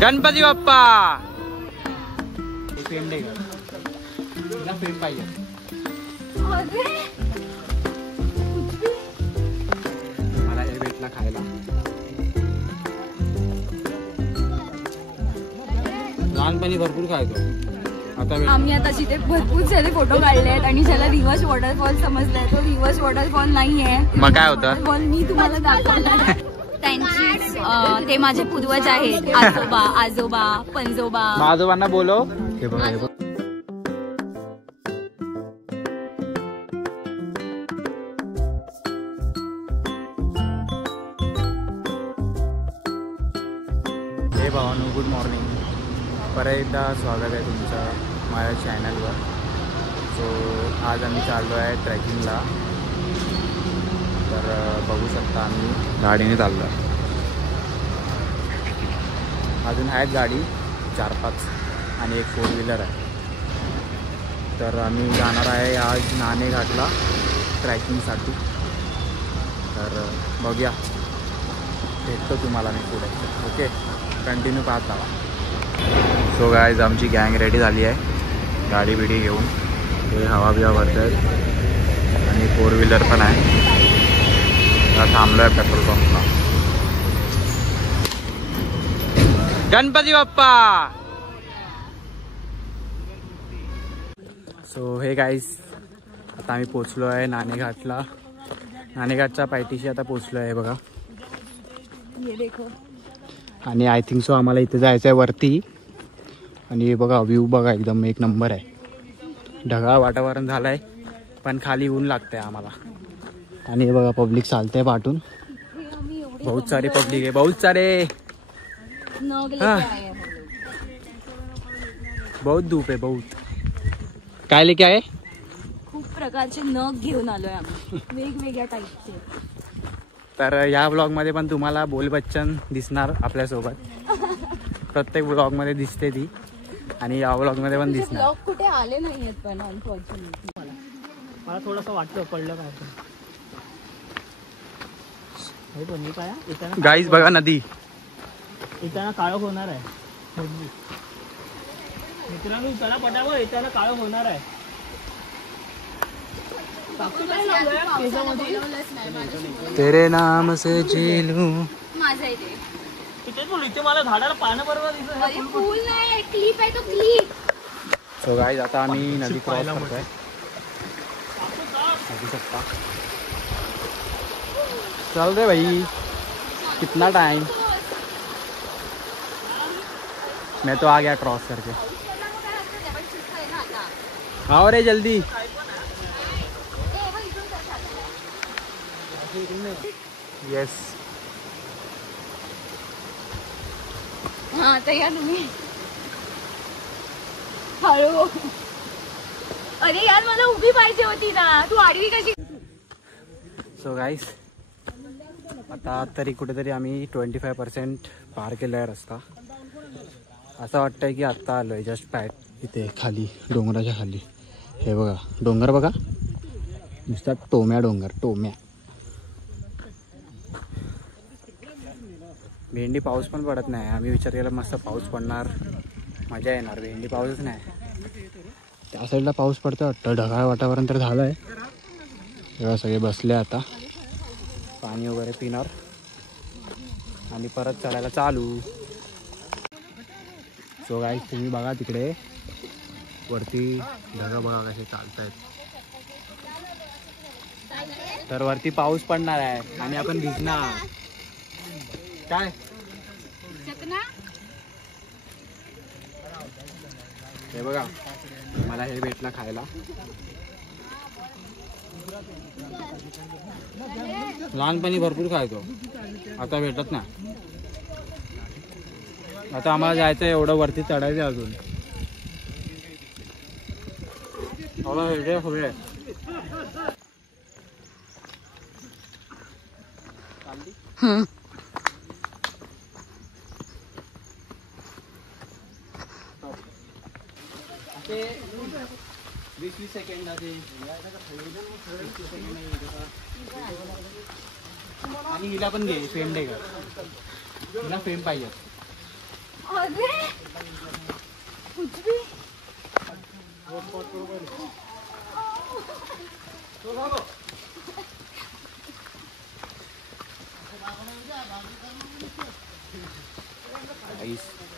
Ganpati Bappa fame दे का fame पाहिजे मला हे भेटला खायला लहानपणी भरपूर खायचो आम्ही आता जिथे भरपूर सारे फोटो काढले आहेत आणि ज्याला रिव्हर्स वॉटरफॉल समजलाय तो रिव्हर्स वॉटरफॉल नाहीये मग काय होतं मी तुम्हाला दाखवणार त्यांची ते माझे पूर्वज आहेत आजोबा आजोबा पंजोबा आजोबांना बोलो हे बघा हे बघ हे भावानो गुड मॉर्निंग परत एकदा स्वागत आहे तुमचं माझ्या चॅनलवर सो आज आम्ही चाललो आहे ट्रेकिंगला तर बघू शकता आम्ही गाडीने चाललो आहे अजून आहेत गाडी 4-5 आणि एक 4 व्हीलर आहे तर आम्ही जाणार आहे आज नाणेघाटला ट्रॅकिंगसाठी तर बघूया भेटतो तुम्हाला मी पुढे ओके कंटिन्यू पाहत जावा सो गाईज आमची गँग रेडी झाली आहे गाडी बिडी घेऊन ते हवा बिवा भरत आहेत आणि 4 व्हीलर पण आहे थांबलो आहे पेट्रोल पंपला गणपती बाप्पा सो हे गाईज आता आम्ही पोचलो आहे नाणेघाटला नाणेघाटच्या पायथीशी आता पोचलो आहे बघा आणि आय थिंक सो आम्हाला इथे जायचं आहे वरती आणि हे बघा व्ह्यू बघा एकदम एक नंबर आहे ढगाळ वातावरण झालं आहे पण खाली ऊन लागतं आहे आम्हाला आणि हे बघा पब्लिक चालतं आहे पाठून बहुत सारे पब्लिक आहे बहुत सारे बहुत धूप आहे बहुत काय लेके आहे खूप प्रकारचे नग घेऊन आलोय आम्ही वेगवेगळ्या टाईपचे तर या ब्लॉगमध्ये पण तुम्हाला बोल बच्चन दिसणार आपल्यासोबत प्रत्येक ब्लॉगमध्ये दिसते ती आणि या ब्लॉगमध्ये पण दिसणार ब्लॉग कुठे आले नाहीयेत पण अनफॉर्च्युनेटली मला थोडंसं वाटतं पडलं काय गाईज बघा नदी येताना काळं होणार आहे मित्रांनो चला पटावं येताना काळं होणार आहे तेरे नाम से जेलू माझा इथे इथे मला झाडाला पानं बरोबर दिसत फुल नाही क्लिप आहे तो क्लिप सो गाईज आता आम्ही नदी क्रॉस करतोय बघू शकता चल रे भाई कितना टाइम मैं तो आ गया क्रॉस करके आओ रे जल्दी यस हाँ तैयार तुम्ही हळू अरे यार मला उभी पाहिजे होती ना तू आडवी कशी सो गाईस आता तरी कुठेतरी आम्ही 25% पार केला आहे रस्ता असं वाटतंय की आत्ता आलो आहे जस्ट पॅट इथे खाली डोंगराच्या खाली हे बघा डोंगर बघा नुसता टोम्या डोंगर टोम्या भेंडी पाऊस पण पडत नाही आम्ही विचार केला मस्त पाऊस पडणार मजा येणार भेंडी पाऊसच नाही त्या साईडला पाऊस पडतो वाटतं ढगाळ वातावरण तर झालं आहे तेव्हा सगळे बसले आता पाणी वगैरे पिणार आणि परत चढायला चालू सो गाईस तुम्ही बघा तिकडे वरती ढगा बघा कसे चालत आहेत तर वरती पाऊस पडणार आहे आणि आपण भिजणार काय हे बघा मला हे भेटला खायला लहानपणी भरपूर खायचो आता भेटत ना आता आम्हाला जायचं एवढं वरती चढायचं अजून हवे ते 20 सेकंड आणि हिला पण घे फेम दे का हिला फेम पाहिजे अरे कुछ भी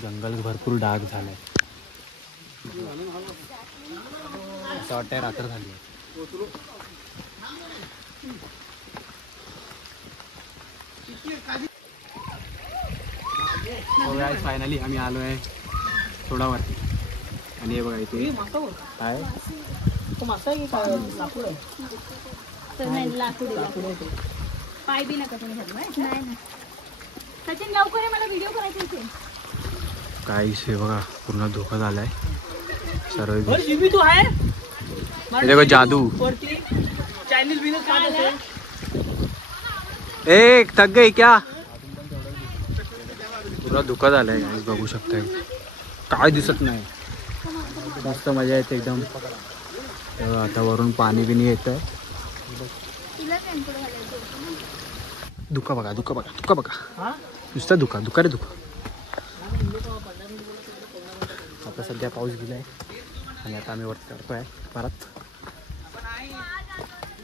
जंगल भरपूर डाग झालंय. असं वाटतंय रात्र झाली. फायनली आम्ही आलो आहे थोडावरती. आणि हे बघा इथे काय पाय बी नका तुम्ही नाही. सचिन लवकर आहे, मला व्हिडिओ करायचा इथे. काहीच हे बघा पूर्ण धोका झालाय सर्व. तू आहे देखो जादू. चॅनल बिनल काय एक थक गई क्या. पूरा धोका झालाय गाईस, बघू शकताय. काय दिसत नाही. मस्त मजा येते एकदम. आता वरून पाणी बिनी येत आहे. धुका बघा धुका बघा धुका बघा. नुसतं धुका धुका रे धुका. आता सध्या पाऊस गेलाय आणि आता आम्ही वरती चढतोय परत.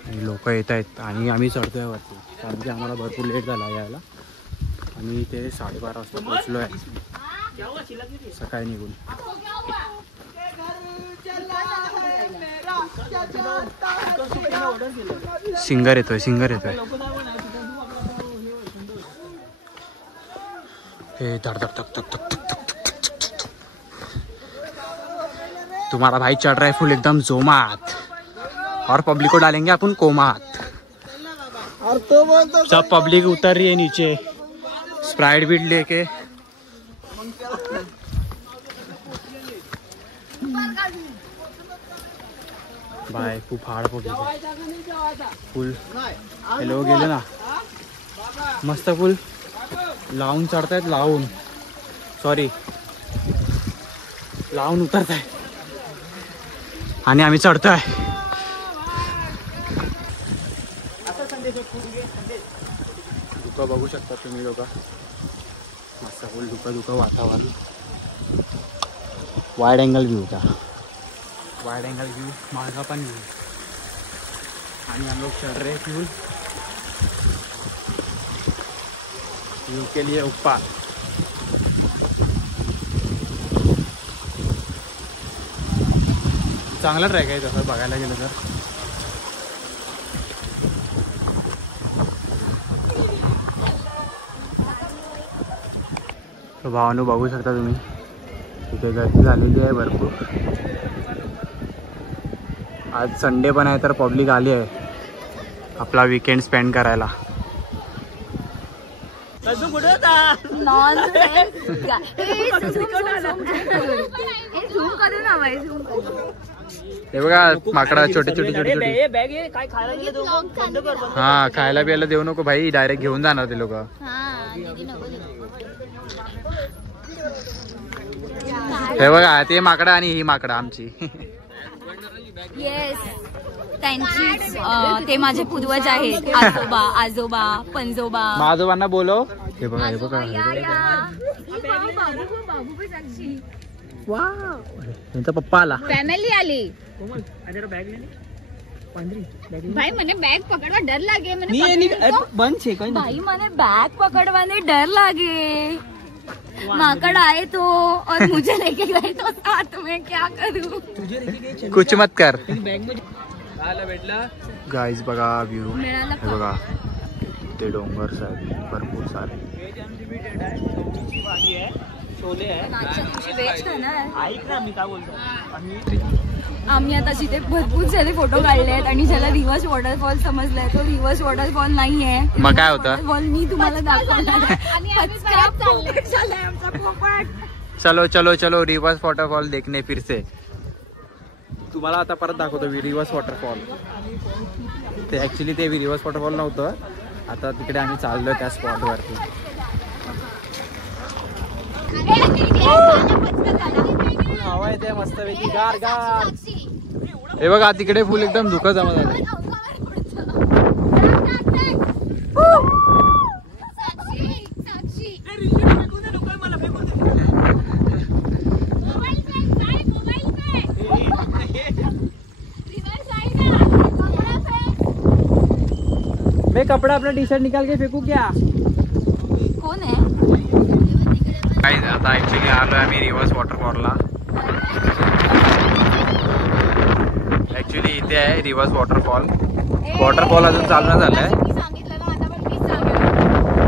आणि लोक येत आहेत आणि आम्ही चढतोय वरती कारण की आम्हाला भरपूर लेट झाला यायला. आम्ही ते 12:30 वाजता पोहोचलो आहे सकाळी निघून. सिंगर येतोय सिंगर येतोय. हे धड धड धक धक धक धक धक. तुम्हारा भाई चढ़ रहा है फुल एकदम जोमात और पब्लिक को डालेंगे अपन कोमात. सब पब्लिक उतर रही है नीचे स्प्राइट बीट लेके. बाय खूप हाड पडले. फुल हे लोक गेले ना मस्त फुल लावून चढतायत. लावून सॉरी लावून उतरताय आणि आम्ही चढतोय. धुकं बघू शकता तुम्ही लोक. मस्त फुल धुकं धुकं वातावरण. वाइड एंगल व्यू था. वाइड एंगल व्यू मार्गा पण व्यू. आणि हम लोग चढ़ रहे फ्यूल व्यू के लिए ऊपर. चांगला ट्रॅक आहे तसं बघायला गेलं तर. भावानू बघू शकता तुम्ही तिथे गर्दी झालेली आहे भरपूर. आज संडे पण आहे तर पब्लिक आली आहे आपला वीकेंड स्पेंड करायला. हे बघा माकडा छोटे छोटे छोटे छोटे. हा खायला प्यायला देऊ नको भाई, डायरेक्ट घेऊन जाणार ते लोक. हे बघा ते माकडा आणि ही माकडा आमची. येस त्यांची ते माझे पूर्वज आहेत. आजोबा आजोबा पंजोबा. आजोबांना बोलव. हे बघा हे बघा त्यांचा पप्पा आला. फॅमिली आली. भाई મને બેગ પકડવા ડર લાગે. भाई મને बैग पकड़वाने डर लागे. माकड़ आए तो और मुझे लेके गए तो साथ में क्या करूं. कुछ मत कर. गाइस बघा व्ह्यू. हे बघा ते डोंगर साहेब भरपूर सारे. आम्ही आता जिथे भरपूर सारे फोटो काढले आहेत आणि ज्याला रिव्हर्स वॉटरफॉल समजलाय तो रिव्हर्स वॉटरफॉल नाहीये. मग काय होतं मी तुम्हाला दाखवणार. चलो चलो चलो रिव्हर्स वॉटरफॉल देखने फिर से. तुम्हाला आता परत दाखवतो रिव्हर्स वॉटरफॉल. ते ऍक्च्युली ते रिव्हर्स वॉटरफॉल नव्हतं. आता तिकडे आम्ही चाललोय त्या स्पॉट वरती. हवा येते मस्तपैकी गार गार. हे बघा तिकडे फुल एकदम धुकं जमा झालं. कपड़ा अपना टी शर्ट निकाल के फेंकू क्या? कोण आहे? आता ऍक्च्युली आलोय आम्ही रिव्हर्स वॉटरफॉलला. ऍक्च्युली इथे आहे रिव्हर्स वॉटरफॉल. वॉटरफॉल अजून चालू नाही झालंय.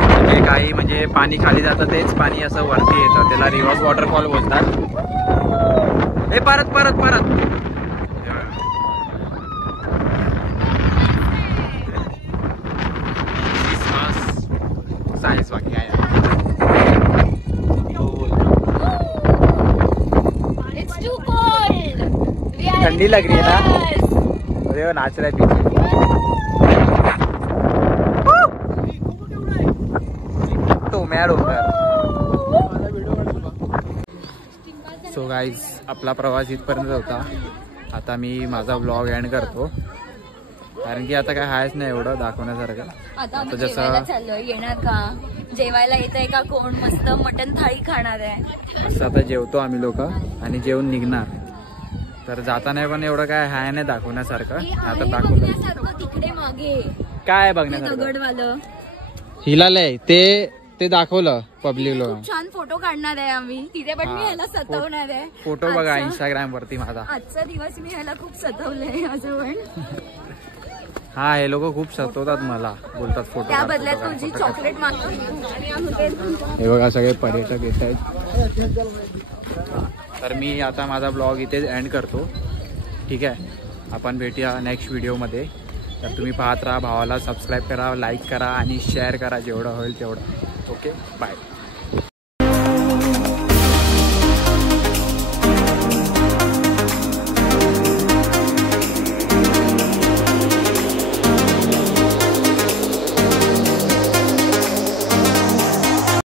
म्हणजे काही म्हणजे पाणी खाली जातं तेच पाणी असं वरती येतं, त्याला रिव्हर्स वॉटरफॉल बोलतात. हे परत परत परत सायन्स बाकी आहे. ठंडी लग रही है ना? अरे वो नाच रहा है पीछे. तो मैं डोंगर. सो गाईज आपला प्रवास इथपर्यंत होता. आता मी माझा ब्लॉग एंड करतो, कारण की आता काय हायच नाही एवढं दाखवण्यासारखं. आता जेवायला चाललोय, येणार का? जेवायला येत आहे का कोण? मस्त मटन थाळी खाणार आहे. असं आता जेवतो आम्ही लोक आणि जेवून निघणार. तर जाताना पण एवढं काय हाय नाही दाखवण्यासारखं. आता दाखवलं तिकडे मागे काय बघण्यासारखं. दगडवालं हिलालय ते दाखवलं पब्लिक लोक. छान फोटो काढणार आहे आम्ही तिथे, पण मी ह्याला सतवणार आहे. फोटो बघा इंस्टाग्राम वरती माझा. आजचा दिवस मी ह्याला खूप सतवलंय असं पण. हा हे लोक खूप सतवतात मला, बोलतात फोटो. त्या बदल्यात तुझी चॉकलेट मागतो. हे बघा सगळे पर्यटक येत आहेत. तर मी आता माझा ब्लॉग इथेच एंड करतो. ठीक आहे, आपण भेटूया नेक्स्ट व्हिडिओमध्ये. तर तुम्ही पाहत राहा. भावाला सबस्क्राईब करा, लाईक करा आणि शेअर करा जेवढं होईल तेवढं. Okay, bye.